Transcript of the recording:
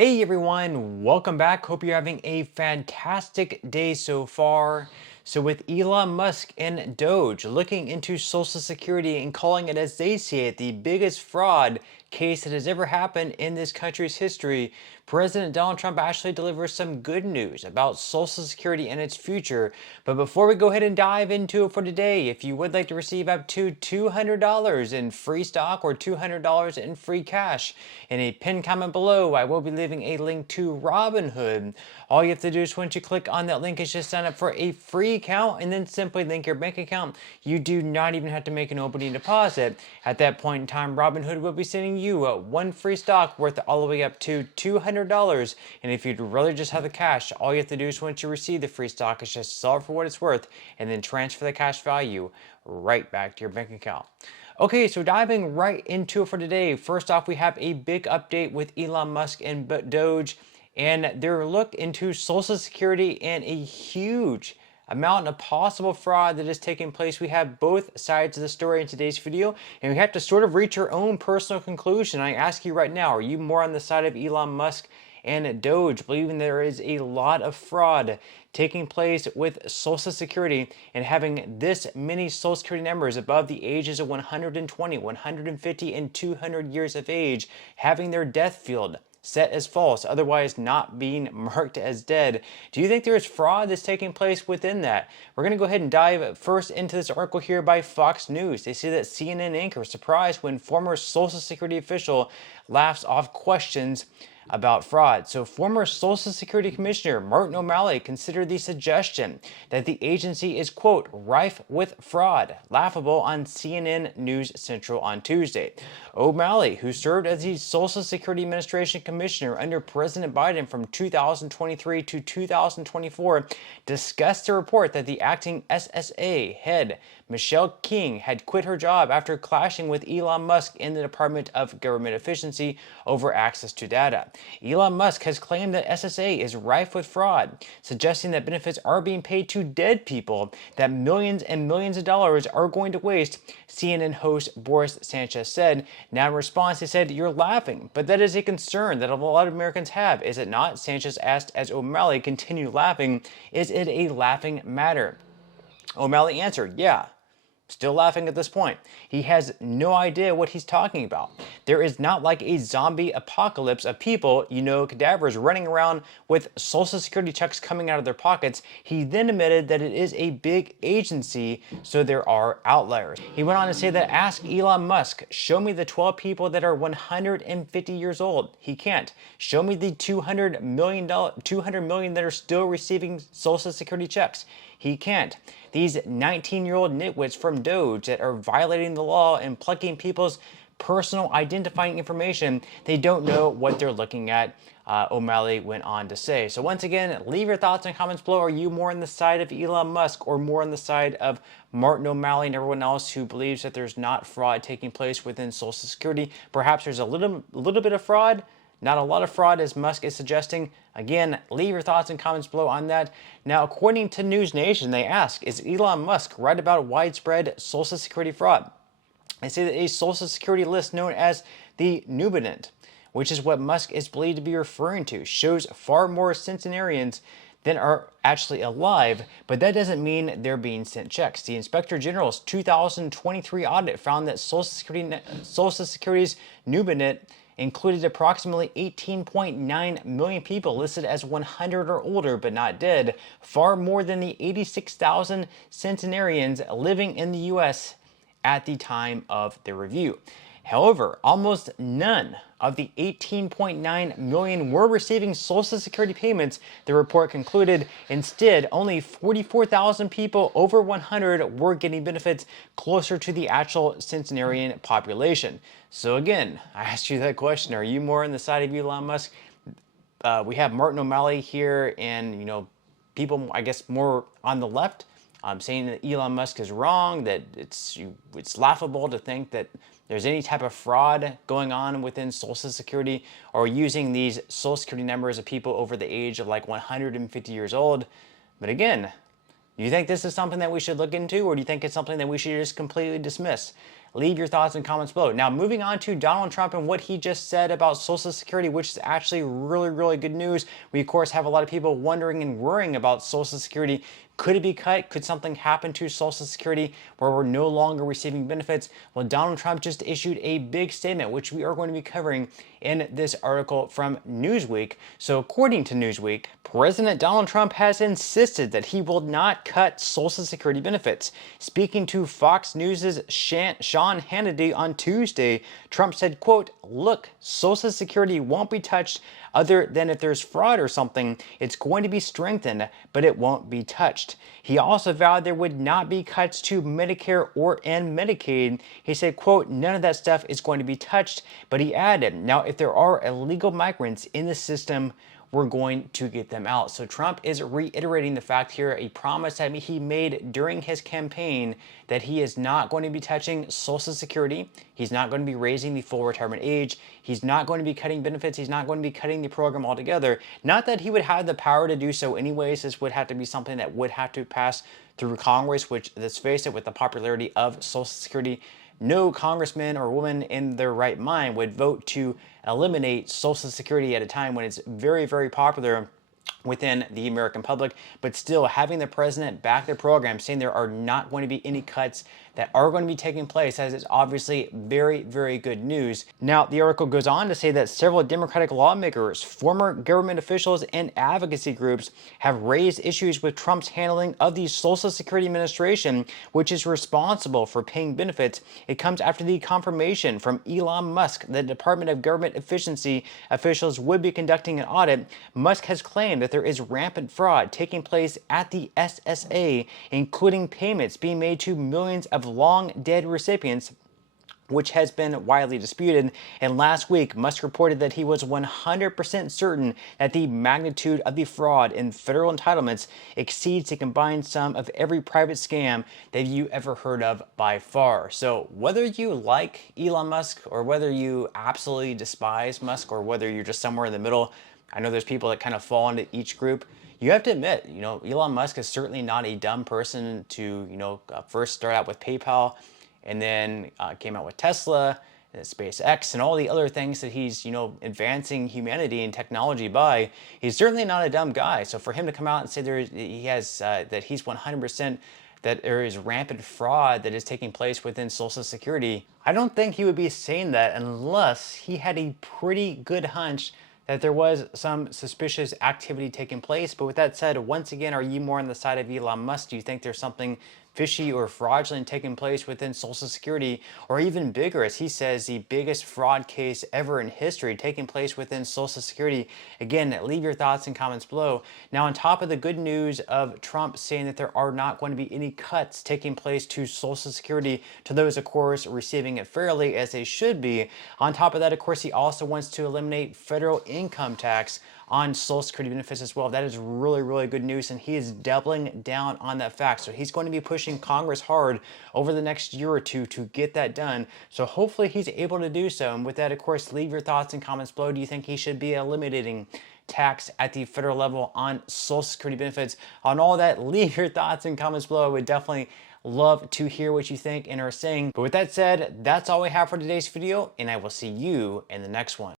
Hey everyone, welcome back. Hope you're having a fantastic day so far. So with Elon Musk and Doge looking into Social Security and calling it, as they see it, the biggest fraud case that has ever happened in this country's history, President Donald Trump actually delivers some good news about Social Security and its future. But before we go ahead and dive into it for today, if you would like to receive up to $200 in free stock or $200 in free cash, in a pinned comment below, I will be leaving a link to Robinhood. All you have to do is once you click on that link is just sign up for a free account and then simply link your bank account. You do not even have to make an opening deposit. At that point in time, Robinhood will be sending you one free stock worth all the way up to $200. And if you'd rather just have the cash, all you have to do is once you receive the free stock is just sell it for what it's worth and then transfer the cash value right back to your bank account. Okay, so diving right into it for today. First off, we have a big update with Elon Musk and Doge and their look into Social Security and a huge amount of possible fraud that is taking place. We have both sides of the story in today's video, and we have to sort of reach our own personal conclusion. I ask you right now, are you more on the side of Elon Musk and Doge, believing there is a lot of fraud taking place with Social Security and having this many Social Security numbers above the ages of 120, 150, and 200 years of age having their death field set as false, otherwise not being marked as dead? Do you think there is fraud that's taking place within that? We're going to go ahead and dive first into this article here by Fox News. They say that CNN anchor surprised when former Social Security official laughs off questions about fraud. So former Social Security Commissioner Martin O'Malley considered the suggestion that the agency is, quote, rife with fraud, laughable on CNN News Central on Tuesday. O'Malley, who served as the Social Security Administration Commissioner under President Biden from 2023 to 2024, discussed the report that the acting SSA head, Michelle King, had quit her job after clashing with Elon Musk in the Department of Government Efficiency over access to data. Elon Musk has claimed that SSA is rife with fraud, suggesting that benefits are being paid to dead people, that millions and millions of dollars are going to waste, CNN host Boris Sanchez said. Now in response, he said, "You're laughing, but that is a concern that a lot of Americans have, is it not?" Sanchez asked as O'Malley continued laughing, "Is it a laughing matter?" O'Malley answered, "Yeah." Still laughing at this point. He has no idea what he's talking about. There is not like a zombie apocalypse of people, cadavers running around with Social Security checks coming out of their pockets. He then admitted that it is a big agency, so there are outliers. He went on to say that ask Elon Musk, show me the 12 people that are 150 years old. He can't. Show me the 200 million that are still receiving Social Security checks. He can't. These 19-year-old nitwits from Doge that are violating the law and plucking people's personal identifying information, they don't know what they're looking at, O'Malley went on to say. So once again, leave your thoughts and comments below. Are you more on the side of Elon Musk or more on the side of Martin O'Malley and everyone else who believes that there's not fraud taking place within Social Security? Perhaps there's a little bit of fraud, not a lot of fraud as Musk is suggesting. Again, leave your thoughts and comments below on that. Now, according to News Nation, they ask, is Elon Musk right about widespread Social Security fraud? They say that a Social Security list known as the Nubanent, which is what Musk is believed to be referring to, shows far more centenarians than are actually alive, but that doesn't mean they're being sent checks. The Inspector General's 2023 audit found that Social Security's Nubanent included approximately 18.9 million people listed as 100 or older but not dead, far more than the 86,000 centenarians living in the U.S. at the time of the review. However, almost none of the 18.9 million were receiving Social Security payments, the report concluded. Instead, only 44,000 people over 100 were getting benefits, closer to the actual centenarian population. So again, I asked you that question, are you more on the side of Elon Musk? We have Martin O'Malley here and, people, I guess, more on the left, saying that Elon Musk is wrong, that it's laughable to think that there's any type of fraud going on within Social Security or using these Social Security numbers of people over the age of like 150 years old. But again, do you think this is something that we should look into, or do you think it's something that we should just completely dismiss? Leave your thoughts and comments below. Now, moving on to Donald Trump and what he just said about Social Security, which is actually really, really good news. We, of course, have a lot of people wondering and worrying about Social Security. Could it be cut? Could something happen to Social Security where we're no longer receiving benefits? Well, Donald Trump just issued a big statement, which we are going to be covering in this article from Newsweek. So according to Newsweek, President Donald Trump has insisted that he will not cut Social Security benefits. Speaking to Fox News' Sean Hannity on Tuesday, Trump said, quote, "Look, Social Security won't be touched other than if there's fraud or something. It's going to be strengthened, but it won't be touched." He also vowed there would not be cuts to Medicare and Medicaid. He said, quote, "None of that stuff is going to be touched," but he added, "Now, if there are illegal migrants in the system, we're going to get them out." So Trump is reiterating the fact here, a promise that he made during his campaign, that he is not going to be touching Social Security. He's not going to be raising the full retirement age. He's not going to be cutting benefits. He's not going to be cutting the program altogether. Not that he would have the power to do so anyways. This would have to be something that would have to pass through Congress, which, let's face it, with the popularity of Social Security, no congressman or woman in their right mind would vote to eliminate Social Security at a time when it's very, very popular within the American public. But still, having the president back the program, saying there are not going to be any cuts that are going to be taking place, as is obviously very, very good news. Now, the article goes on to say that several Democratic lawmakers, former government officials, and advocacy groups have raised issues with Trump's handling of the Social Security Administration, which is responsible for paying benefits. It comes after the confirmation from Elon Musk that the Department of Government Efficiency officials would be conducting an audit. Musk has claimed that there is rampant fraud taking place at the SSA, including payments being made to millions of long dead recipients, which has been widely disputed. And last week, Musk reported that he was 100% certain that the magnitude of the fraud in federal entitlements exceeds the combined sum of every private scam that you ever heard of by far. So whether you like Elon Musk or whether you absolutely despise Musk or whether you're just somewhere in the middle, I know there's people that kind of fall into each group. You have to admit, Elon Musk is certainly not a dumb person to, first start out with PayPal and then came out with Tesla and SpaceX and all the other things that he's, advancing humanity and technology by. He's certainly not a dumb guy. So for him to come out and say that he's 100% that there is rampant fraud that is taking place within Social Security, I don't think he would be saying that unless he had a pretty good hunch that there was some suspicious activity taking place. But with that said, once again, are you more on the side of Elon Musk? Do you think there's something fishy or fraudulent taking place within Social Security, or even bigger, as he says, the biggest fraud case ever in history taking place within Social Security? Again, leave your thoughts and comments below. Now, on top of the good news of Trump saying that there are not going to be any cuts taking place to Social Security, to those, of course, receiving it fairly as they should be, on top of that, of course, he also wants to eliminate federal income tax on Social Security benefits as well. That is really, really good news, and he is doubling down on that fact. So he's going to be pushing Congress hard over the next year or two to get that done. So hopefully he's able to do so. And with that, of course, leave your thoughts and comments below. Do you think he should be eliminating tax at the federal level on Social Security benefits? On all that, leave your thoughts and comments below. I would definitely love to hear what you think and are saying. But with that said, that's all we have for today's video, and I will see you in the next one.